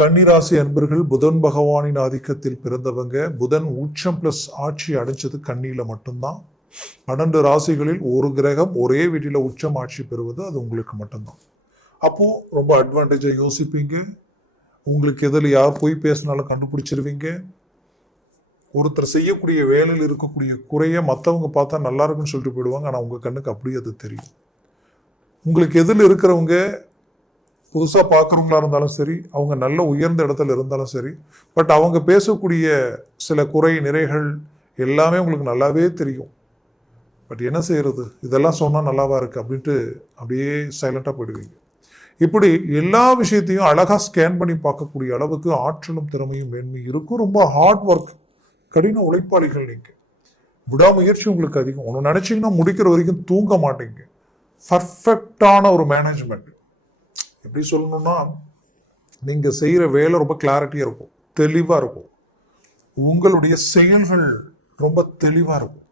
கன்னிராசி அன்பர்கள் புதன் பகவானின் ஆதிக்கத்தில் பிறந்தவங்க. புதன் உச்சம் பிளஸ் ஆட்சி அடைஞ்சது கன்னியில மட்டும்தான். 12 ராசிகளில் ஒரு கிரகம் ஒரே வீட்டில் உச்சம் ஆட்சி பெறுவது அது உங்களுக்கு மட்டும்தான். அப்போ ரொம்ப அட்வான்டேஜா யோசிப்பீங்க. உங்களுக்கு எதில் யார் போய் பேசினாலும் கண்டுபிடிச்சிருவீங்க. ஒருத்தர் செய்யக்கூடிய வேலையில் இருக்கக்கூடிய குறைய மற்றவங்க பார்த்தா நல்லா இருக்குன்னு சொல்லிட்டு போயிடுவாங்க. ஆனால் உங்க கண்ணுக்கு அப்படியே அது தெரியும். உங்களுக்கு எதில் இருக்கிறவங்க புதுசாக பார்க்குறவங்களா இருந்தாலும் சரி, அவங்க நல்ல உயர்ந்த இடத்துல இருந்தாலும் சரி, பட் அவங்க பேசக்கூடிய சில குறை நிறைகள் எல்லாமே உங்களுக்கு நல்லாவே தெரியும். பட் என்ன செய்யறது, இதெல்லாம் சொன்னால் நல்லாவா இருக்கு அப்படின்ட்டு அப்படியே சைலண்டாக போயிடுவீங்க. இப்படி எல்லா விஷயத்தையும் அழகாக ஸ்கேன் பண்ணி பார்க்கக்கூடிய அளவுக்கு ஆற்றலும் திறமையும் மேன்மை இருக்கும். ரொம்ப ஹார்ட் ஒர்க், கடின உழைப்பாளிகள் நீங்கள். விடாமுயற்சி உங்களுக்கு அதிகம். ஒன்று நினச்சிங்கன்னா முடிக்கிற வரைக்கும் தூங்க மாட்டீங்க. பர்ஃபெக்டான ஒரு மேனேஜ்மெண்ட். எப்படி சொல்லணும்னா, நீங்கள் செய்கிற வேலை ரொம்ப கிளாரிட்டியாக இருக்கும், தெளிவாக இருக்கும். உங்களுடைய செயல்கள் ரொம்ப தெளிவாக இருக்கும்.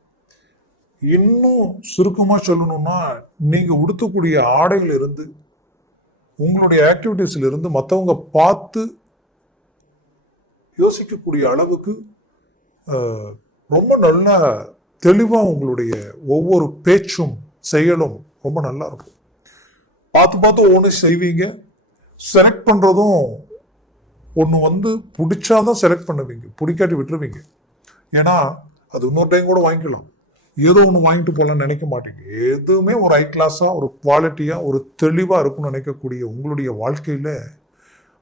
இன்னும் சுருக்கமாக சொல்லணும்னா, நீங்கள் உடுத்தக்கூடிய ஆடையில இருந்து உங்களுடைய ஆக்டிவிட்டீஸ்ல இருந்து மற்றவங்க பார்த்து யோசிக்கக்கூடிய அளவுக்கு ரொம்ப நல்லா தெளிவாக உங்களுடைய ஒவ்வொரு பேச்சும் செயலும் ரொம்ப நல்லா இருக்கும். பார்த்து ஒன்று செய்வீங்க. செலக்ட் பண்ணுறதும் ஒன்று பிடிச்சாதான் செலக்ட் பண்ணுவீங்க, பிடிக்காட்டி விட்டுருவீங்க. ஏன்னா அது இன்னொரு டைம் கூட வாங்கிக்கலாம். ஏதோ ஒன்று வாங்கிட்டு போகலான்னு நினைக்க மாட்டீங்க. எதுவுமே ஒரு ஹை கிளாஸாக, ஒரு குவாலிட்டியாக, ஒரு தெளிவாக இருக்குன்னு நினைக்கக்கூடிய உங்களுடைய வாழ்க்கையில்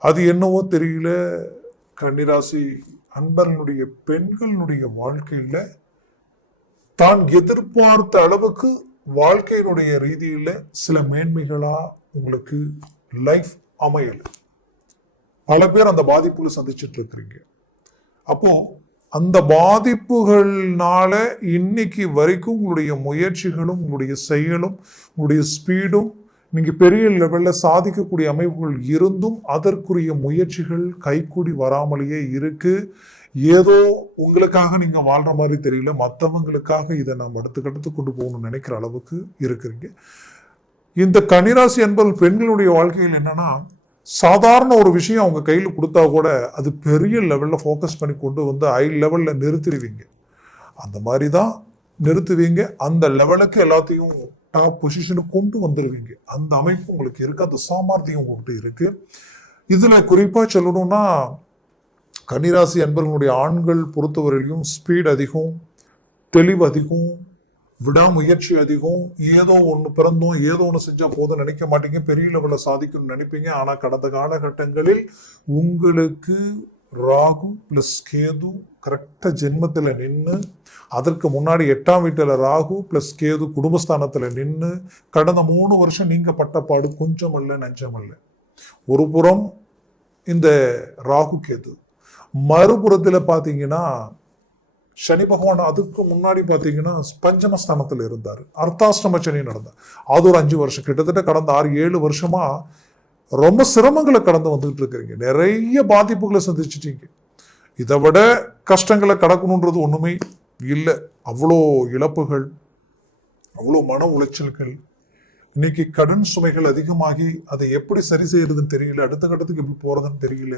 அது என்னவோ தெரியல, கன்னிராசி அன்பர்களுடைய பெண்களுடைய வாழ்க்கையில் தான் எதிர்பார்த்த அளவுக்கு வாழ்க்கையினுடைய ரீதியில் சில மேன்மைகளா உங்களுக்கு லைஃப் அமையல. பல பேர் அந்த பாதிப்புகளை சந்திச்சுட்டு இருக்கிறீங்க. அப்போ அந்த பாதிப்புகள்னால இன்னைக்கு வரைக்கும் உங்களுடைய முயற்சிகளும் உங்களுடைய செயலும் உங்களுடைய ஸ்பீடும் நீங்க பெரிய லெவல்ல சாதிக்கக்கூடிய அமைப்புகள் இருந்தும் அதற்குரிய முயற்சிகள் கைகூடி வராமலேயே இருக்கு. ஏதோ உங்களுக்காக நீங்க வாழ்ற மாதிரி தெரியல, மற்றவங்களுக்காக இதை நாம் அடுத்த கட்டத்துக்கு கொண்டு போகணும்னு நினைக்கிற அளவுக்கு இருக்கிறீங்க. இந்த கன்னிராசி என்பது பெண்களுடைய வாழ்க்கையில் என்னன்னா, சாதாரண ஒரு விஷயம் அவங்க கையில் கொடுத்தா கூட அது பெரிய லெவல்ல ஃபோக்கஸ் பண்ணி கொண்டு வந்து ஹை லெவல்ல நிறுத்திடுவீங்க. அந்த மாதிரி தான் நிறுத்துவீங்க. அந்த லெவலுக்கு எல்லாத்தையும் டாப் பொசிஷனுக்கு கொண்டு வந்துடுவீங்க. அந்த அமைப்பு உங்களுக்கு இருக்கு, அந்த சாமர்த்தியம் உங்ககிட்ட இருக்கு. இதுல குறிப்பா சொல்லணும்னா, கன்னிராசி அன்பர்களுடைய ஆண்கள் பொறுத்தவரையிலும் ஸ்பீட் அதிகம், தெளிவு அதிகம், விடாமுயற்சி அதிகம். ஏதோ ஒன்று பிறந்தோம், ஏதோ ஒன்று செஞ்சா போதும் நினைக்க மாட்டீங்க, பெரிய லெவலில் சாதிக்கணும்னு நினைப்பீங்க. ஆனால் கடந்த காலகட்டங்களில் உங்களுக்கு ராகு பிளஸ் கேது கரெக்டாக ஜென்மத்தில் நின்று, அதற்கு முன்னாடி 8ஆம் வீட்டில் ராகு பிளஸ் கேது குடும்பஸ்தானத்தில் நின்று கடந்த 3 வருஷம் நீங்க பட்டப்பாடு கொஞ்சம் அல்ல நஞ்சம் அல்ல. ஒரு புறம் இந்த ராகு கேது, மறுபுறத்தில் பார்த்தீங்கன்னா சனி பகவான் அதுக்கு முன்னாடி பார்த்தீங்கன்னா பஞ்சமஸ்தானத்தில் இருந்தார். அர்த்தாஷ்டம சனி நடந்தார். அது ஒரு 5 வருஷம், கிட்டத்தட்ட கடந்த 6-7 வருஷமா ரொம்ப சிரமங்களை கடந்து வந்துகிட்டு இருக்கிறீங்க. நிறைய பாதிப்புகளை சந்திச்சிட்டீங்க. இதை விட கஷ்டங்களை கடக்கணுன்றது ஒண்ணுமே இல்லை. அவ்வளோ இழப்புகள், அவ்வளோ மன உளைச்சல்கள். இன்னைக்கு கடன் சுமைகள் அதிகமாகி அதை எப்படி சரி செய்யறதுன்னு தெரியல, அடுத்த கட்டத்துக்கு எப்படி போறதுன்னு தெரியல.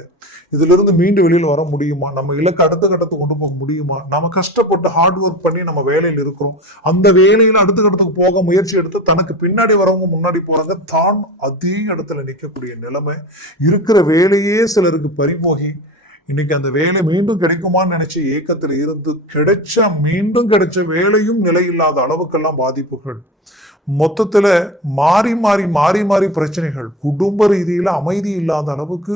இதுல இருந்து மீண்டு வெளியில வர முடியுமா, நம்ம இலக்கு அடுத்த கட்டத்துக்கு கொண்டு போக முடியுமா, நம்ம கஷ்டப்பட்டு ஹார்ட் ஒர்க் பண்ணி நம்ம வேலையில் இருக்கிறோம், அந்த வேலையில அடுத்த கட்டத்துக்கு போக முயற்சி எடுத்து தனக்கு பின்னாடி வரவங்க முன்னாடி போறாங்க, தான் அதே இடத்துல நிற்கக்கூடிய நிலைமை. இருக்கிற வேலையே சிலருக்கு பறிபோகி இன்னைக்கு அந்த வேலை மீண்டும் கிடைக்குமான்னு நினைச்சு ஏக்கத்துல இருந்து மீண்டும் கிடைச்ச வேலையும் நிலையில்லாத அளவுக்கெல்லாம் பாதிப்புகள். மொத்தத்துல மாறி மாறி பிரச்சனைகள், குடும்ப ரீதியில அமைதி இல்லாத அளவுக்கு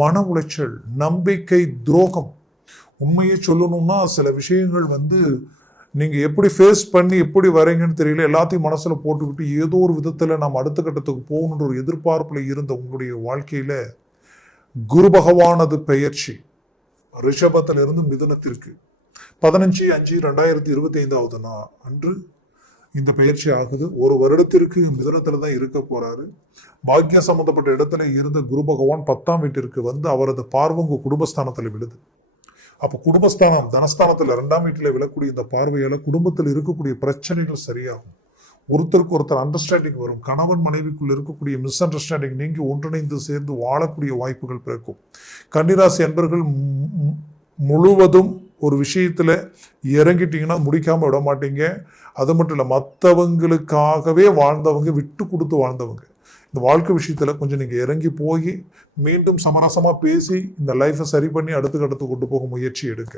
மன உளைச்சல், நம்பிக்கை துரோகம். உண்மையை சொல்லணும்னா சில விஷயங்கள் நீங்க எப்படி ஃபேஸ் பண்ணி எப்படி வரீங்கன்னு தெரியல, எல்லாத்தையும் மனசுல போட்டுக்கிட்டு ஏதோ ஒரு விதத்துல நம்ம அடுத்த கட்டத்துக்கு போகணுன்ற ஒரு எதிர்பார்ப்புல இருந்த உங்களுடைய வாழ்க்கையில குரு பகவானது பெயர்ச்சி ரிஷபத்திலிருந்து மிதுனத்திற்கு 15/5/2025 அன்று இந்த பயிற்சி ஆகுது. ஒரு வருடத்திற்கு மிதுனத்துல தான் இருக்க போறாரு. பாக்கிய சம்பந்தப்பட்ட இடத்துல இருந்த குரு பகவான் 10ஆம் வீட்டிற்கு அவரது பார்வை உங்க குடும்பஸ்தானத்துல விழுது. அப்ப குடும்பஸ்தானம் தனஸ்தானத்துல 2ஆம் வீட்டுல விழக்கூடிய இந்த பார்வையால குடும்பத்தில் இருக்கக்கூடிய பிரச்சனைகள் சரியாகும். ஒருத்தருக்கு ஒருத்தர் அண்டர்ஸ்டாண்டிங் வரும். கணவன் மனைவிக்குள் இருக்கக்கூடிய மிஸ் அண்டர்ஸ்டாண்டிங் நீங்கி ஒன்றிணைந்து சேர்ந்து வாழக்கூடிய வாய்ப்புகள் பிறக்கும். கன்னிராசி அன்பர்கள் முழுவதும் ஒரு விஷயத்துல இறங்கிட்டீங்கன்னா முடிக்காம விட மாட்டீங்க. அது மட்டும் இல்லை, மற்றவங்களுக்காகவே வாழ்ந்தவங்க, விட்டு கொடுத்து வாழ்ந்தவங்க, இந்த வாழ்க்கை விஷயத்துல கொஞ்சம் நீங்க இறங்கி போய் மீண்டும் சமரசமா பேசி இந்த லைஃப்பை சரி பண்ணி அடுத்து கொண்டு போக முயற்சி எடுங்க.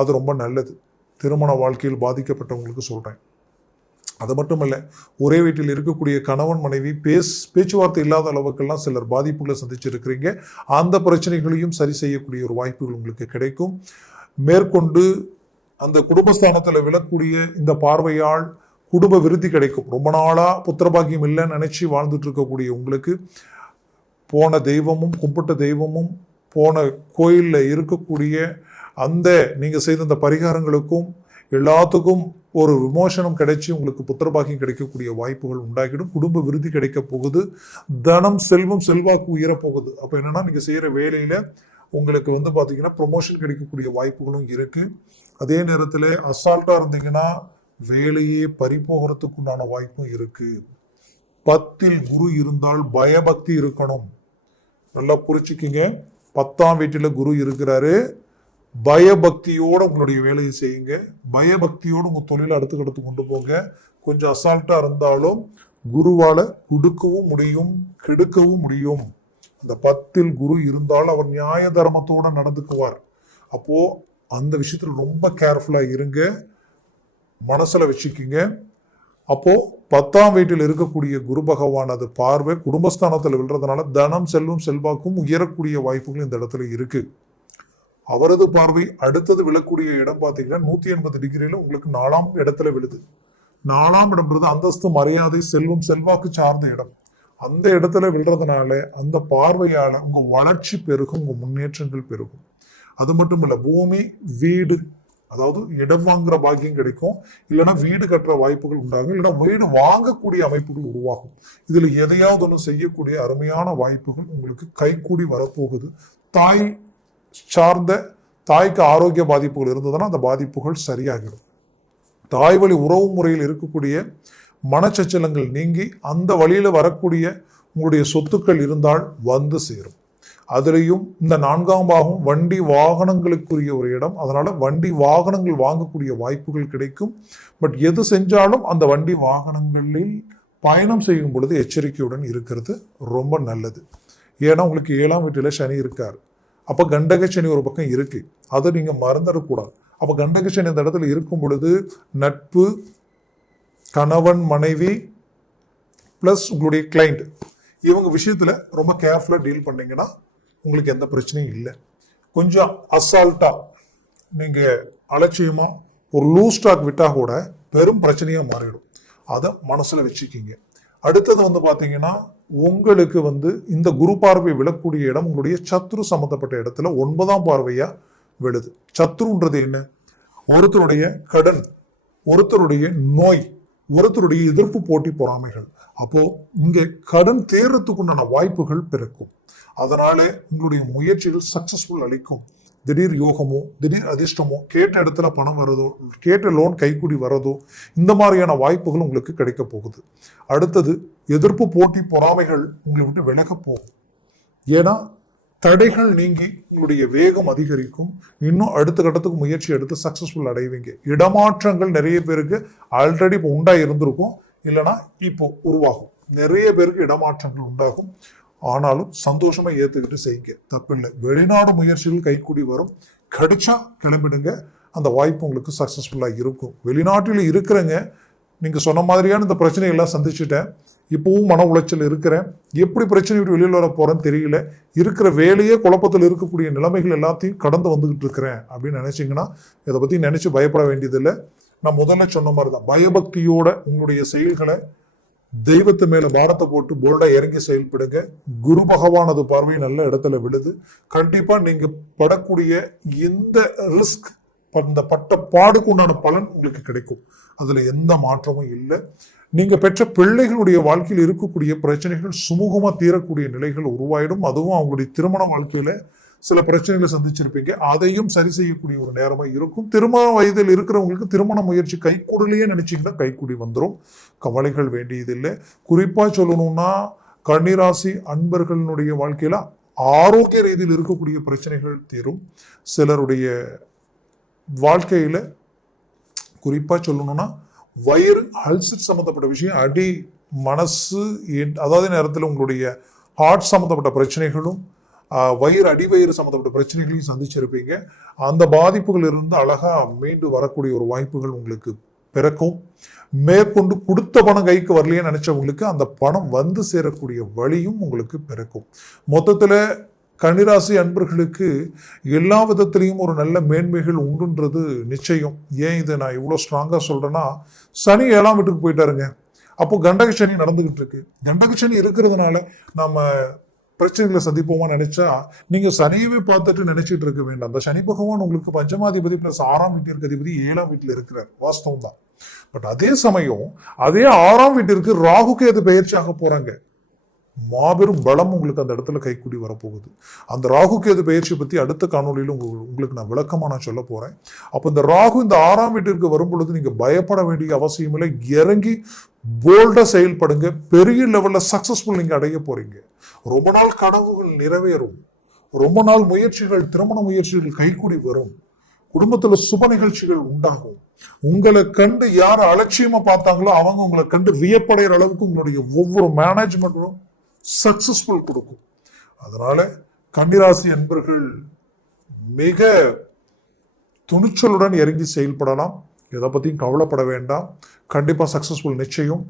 அது ரொம்ப நல்லது. திருமண வாழ்க்கையில் பாதிக்கப்பட்டவங்களுக்கு சொல்றேன். அது மட்டும் இல்லை, ஒரே வீட்டில் இருக்கக்கூடிய கணவன் மனைவி பேச்சுவார்த்தை இல்லாத அளவுக்கெல்லாம் சிலர் பாதிப்புகளை சந்திச்சிருக்கிறீங்க. அந்த பிரச்சனைகளையும் சரி செய்யக்கூடிய ஒரு வாய்ப்புகள் உங்களுக்கு கிடைக்கும். மேற்கொண்டு அந்த குடும்பஸ்தானத்தில் விழக்கூடிய இந்த பார்வையால் குடும்ப விருத்தி கிடைக்கும். ரொம்ப நாளா புத்திரபாகியம் இல்லைன்னு நினைச்சு வாழ்ந்துட்டு இருக்கக்கூடிய உங்களுக்கு போன தெய்வமும் கும்பிட்ட தெய்வமும் போன கோயிலில் இருக்கக்கூடிய அந்த நீங்கள் செய்த அந்த பரிகாரங்களுக்கும் எல்லாத்துக்கும் ஒரு விமோசனம் கிடைச்சி உங்களுக்கு புத்திரபாகியம் கிடைக்கக்கூடிய வாய்ப்புகள் உண்டாகிடும். குடும்ப விருத்தி கிடைக்க போகுது. தனம் செல்வம் செல்வாக்கு உயரப்போகுது. அப்போ என்னன்னா, நீங்கள் செய்கிற வேலையில் உங்களுக்கு பார்த்தீங்கன்னா ப்ரொமோஷன் கிடைக்கக்கூடிய வாய்ப்புகளும் இருக்கு. அதே நேரத்தில் அசால்ட்டாக இருந்தீங்கன்னா வேலையே பறிபோகிறதுக்குண்டான வாய்ப்பும் இருக்கு. 10ல் குரு இருந்தால் பயபக்தி இருக்கணும். நல்லா புரிச்சுக்கிங்க. 10ஆம் வீட்டில் குரு இருக்கிறாரு. பயபக்தியோட உங்களுடைய வேலையை செய்யுங்க. பயபக்தியோடு உங்க தொழிலை அடுத்து கொண்டு போங்க. கொஞ்சம் அசால்ட்டா இருந்தாலும் குருவால கொடுக்கவும் முடியும், கெடுக்கவும் முடியும். அந்த 10ல் குரு இருந்தால் அவர் நியாய தர்மத்தோட நடந்துக்குவார். அப்போ அந்த விஷயத்துல ரொம்ப கேர்ஃபுல்லா இருங்க, மனசுல வச்சுக்கிங்க. அப்போ 10ஆம் வீட்டில் இருக்கக்கூடிய குரு பகவான் அது பார்வை குடும்பஸ்தானத்தில் விழுறதுனால தனம் செல்வம் செல்வாக்கும் உயரக்கூடிய வாய்ப்புகள் இந்த இடத்துல இருக்கு. அவரது பார்வை அடுத்தது விழக்கூடிய இடம் பார்த்தீங்கன்னா 180 டிகிரியில உங்களுக்கு 4ஆம் இடத்துல விழுது. 4ஆம் இடம்ன்றது அந்தஸ்து, மரியாதை, செல்வம், செல்வாக்கு சார்ந்த இடம். அந்த இடத்துல விழுறதுனால அந்த பார்வையால உங்க வளர்ச்சி பெருகும், உங்க முன்னேற்றங்கள் பெருகும். அது மட்டும் இல்ல, பூமி வீடு, அதாவது இடம் வாங்குற பாக்கியம் கிடைக்கும். இல்லைன்னா வீடு கட்டுற வாய்ப்புகள் உண்டாகும். இல்லைன்னா வீடு வாங்கக்கூடிய அமைப்புகள் உருவாகும். இதுல எதையாவது ஒன்று செய்யக்கூடிய அருமையான வாய்ப்புகள் உங்களுக்கு கைகூடி வரப்போகுது. தாய் சார்ந்த தாய்க்கு ஆரோக்கிய பாதிப்புகள் இருந்ததுன்னா அந்த பாதிப்புகள் சரியாகிடும். தாய் வழி உறவு முறையில் இருக்கக்கூடிய மனச்சச்சலங்கள் நீங்கி அந்த வழியில வரக்கூடிய உங்களுடைய சொத்துக்கள் இருந்தால் வந்து சேரும். அதுலேயும் இந்த 4ஆம் பாகம் வண்டி வாகனங்களுக்குரிய ஒரு இடம். அதனால வண்டி வாகனங்கள் வாங்கக்கூடிய வாய்ப்புகள் கிடைக்கும். பட் எது செஞ்சாலும் அந்த வண்டி வாகனங்களில் பயணம் செய்யும் பொழுது எச்சரிக்கையுடன் இருக்கிறது ரொம்ப நல்லது. ஏன்னா உங்களுக்கு 7ஆம் வீட்டில் சனி இருக்காரு. அப்போ கண்டக சனி ஒரு பக்கம் இருக்கு, அதை நீங்க மறந்துடக்கூடாது. அப்போ கண்டக சனி இந்த இடத்துல இருக்கும் பொழுது நட்பு, கணவன் மனைவி பிளஸ் உங்களுடைய கிளைண்ட், இவங்க விஷயத்துல ரொம்ப கேர்ஃபுல்லா டீல் பண்ணீங்கன்னா உங்களுக்கு எந்த பிரச்சனையும் இல்லை. கொஞ்சம் அசால்ட்டா நீங்க அலட்சியமா ஒரு லூஸ் ஸ்டாக் விட்டா கூட பெரும் பிரச்சனையா மாறிடும். அதை மனசுல வச்சுக்கிங்க. அடுத்தது பாத்தீங்கன்னா உங்களுக்கு இந்த குரு பார்வை விழக்கூடிய இடம் உங்களுடைய சத்ரு சம்பந்தப்பட்ட இடத்துல 9ஆம் பார்வையா விழுது. சத்ருன்றது என்ன? ஒருத்தருடைய கடன், ஒருத்தருடைய நோய், ஒருத்தருடைய எதிர்ப்பு, போட்டி, பொறாமைகள். அப்போ இங்க கடன் தேர்றதுக்குண்டான வாய்ப்புகள் பிறக்கும். அதனால உங்களுடைய முயற்சிகள் சக்சஸ்ஃபுல் அளிக்கும். திடீர் யோகமோ திடீர் அதிர்ஷ்டமோ, கேட்ட இடத்துல பணம் வரதோ, கேட்ட லோன் கைக்கூடி வரதோ, இந்த மாதிரியான வாய்ப்புகள் உங்களுக்கு கிடைக்க போகுது. அடுத்தது எதிர்ப்பு, போட்டி, பொறாமைகள் உங்களை விட்டு விலக போகும். ஏன்னா தடைகள் நீங்கி உங்களுடைய வேகம் அதிகரிக்கும். இன்னும் அடுத்த கட்டத்துக்கு முயற்சி எடுத்து சக்சஸ்ஃபுல் அடைவீங்க. இடமாற்றங்கள் நிறைய பேருக்கு ஆல்ரெடி இப்போ உண்டாகி இருந்திருக்கும், இல்லைன்னா இப்போ உருவாகும். நிறைய பேருக்கு இடமாற்றங்கள் உண்டாகும். ஆனாலும் சந்தோஷமா ஏத்துக்கிட்டு செய்யுங்க, தப்பில்லை. வெளிநாடு முயற்சிகள் கைக்கூடி வரும். கிடைச்சா கிளம்பிடுங்க, அந்த வாய்ப்பு உங்களுக்கு சக்சஸ்ஃபுல்லா இருக்கும். வெளிநாட்டில் இருக்கிறங்க, நீங்க சொன்ன மாதிரியான இந்த பிரச்சனைகள்லாம் சந்திச்சுட்டேன், இப்பவும் மன உளைச்சல் இருக்கிறேன், எப்படி பிரச்சனை விட்டு வெளியில் வர போறேன்னு தெரியல, இருக்கிற வேலையே குழப்பத்தில் இருக்கக்கூடிய நிலைமைகள் எல்லாத்தையும் கடந்து வந்துகிட்டு இருக்கிறேன் அப்படின்னு நினைச்சீங்கன்னா இதை பத்தி நினைச்சு பயப்பட வேண்டியதில்லை. நான் முதல்ல சொன்ன மாதிரிதான், பயபக்தியோட உங்களுடைய செயல்களை தெய்வத்து மேல பாரத்தை போட்டு போல்டா இறங்கி செயல்படுங்க. குரு பகவான் அது பார்வை நல்ல இடத்துல விழுது. கண்டிப்பா நீங்க படக்கூடிய இந்த ரிஸ்க், இந்த பட்ட பாடுக்கு உண்டான பலன் உங்களுக்கு கிடைக்கும். அதுல எந்த மாற்றமும் இல்லை. நீங்க பெற்ற பிள்ளைகளுடைய வாழ்க்கையில் இருக்கக்கூடிய பிரச்சனைகள் சுமூகமா தீரக்கூடிய நிலைகள் உருவாயிடும். அதுவும் அவங்களுடைய திருமண வாழ்க்கையில சில பிரச்சனைகளை சந்திச்சிருப்பீங்க. அதையும் சரி செய்யக்கூடிய ஒரு நேரமா இருக்கும். திருமண வயதில் இருக்கிறவங்களுக்கு திருமண முயற்சி கைகூடலையே நினைச்சீங்கன்னா கைகூடி வந்துடும். கவலைகள் வேண்டியதில்லை. குறிப்பா சொல்லணும்னா கன்னிராசி அன்பர்களுடைய வாழ்க்கையில ஆரோக்கிய ரீதியில் இருக்கக்கூடிய பிரச்சனைகள் தீரும். சிலருடைய வாழ்க்கையில குறிப்பா சொல்லணும்னா வயிறு அல்சர் சம்பந்தப்பட்ட விஷயம், அடி, மனசு, அதாவது நேரத்தில் உங்களுடைய ஹார்ட் சம்பந்தப்பட்ட பிரச்சனைகளும் வயிறு அடிவயிறு சம்பந்தப்பட்ட பிரச்சனைகளையும் சந்திச்சிருப்பீங்க. அந்த பாதிப்புகள் இருந்து அழகா மீண்டு வரக்கூடிய ஒரு வாய்ப்புகள் உங்களுக்கு பிறக்கும். மேற்கொண்டு கொடுத்த பணம் கைக்கு வரலையே நினைச்சவங்களுக்கு அந்த பணம் வந்து சேரக்கூடிய வழியும் உங்களுக்கு பிறக்கும். மொத்தத்துல கன்னிராசி அன்பர்களுக்கு எல்லா விதத்திலையும் ஒரு நல்ல மேன்மைகள் உண்டுன்றது நிச்சயம். ஏன் இதை நான் இவ்வளோ ஸ்ட்ராங்கா சொல்றேன்னா, சனி 7ஆம் வீட்டுக்கு போயிட்டாருங்க. அப்போ கண்டக சனி நடந்துகிட்டு இருக்கு. கண்டக சனி இருக்கிறதுனால நம்ம பிரச்சனைகளை சந்திப்போமா நினைச்சா நீங்க சனியவே பார்த்துட்டு நினைச்சிட்டு இருக்க வேண்டாம். அந்த சனி பகவான் உங்களுக்கு பஞ்சமாதிபதி பிளஸ் 6ஆம் வீட்டிற்கு அதிபதி 7ஆம் வீட்டில் இருக்கிறார். வாஸ்தவம் தான். பட் அதே சமயம் அதே 6ஆம் வீட்டிற்கு ராகு கேது பெயர்ச்சியாக போறாங்க. மாபெரும் பலம் உங்களுக்கு அந்த இடத்துல கைக்கூடி வரப்போகுது. அந்த ராகு கேது பெயர்ச்சி பத்தி அடுத்த காணொலியில உங்களுக்கு நான் விளக்கமா நான் சொல்ல போறேன். அப்ப இந்த ராகு இந்த 6ஆம் வீட்டிற்கு வரும் பொழுது நீங்க பயப்பட வேண்டிய அவசியம் இல்லை. இறங்கி போல்டா செயல்படுங்க. பெரிய லெவல்ல சக்சஸ்ஃபுல் நீங்க அடைய போறீங்க. ரொம்ப நாள் கனவுகள் நிறைவேறும். ரொம்ப நாள் முயற்சிகள், திருமண முயற்சிகள் கைக்கூடி வரும். குடும்பத்துல சுப நிகழ்ச்சிகள் உண்டாகும். உங்களை கண்டு யார் அலட்சியமா பார்த்தாங்களோ அவங்க உங்களை கண்டு வியப்படைகிற அளவுக்கு உங்களுடைய ஒவ்வொரு மேனேஜ்மெண்ட்டும் சக்சஸ்ஃபுல் கொடுக்கும். அதனால கன்னிராசி அன்பர்கள் மிக துணிச்சலுடன் இறங்கி செயல்படலாம். எதை பத்தியும் கவலைப்பட வேண்டாம். கண்டிப்பா சக்சஸ்ஃபுல் நிச்சயம்.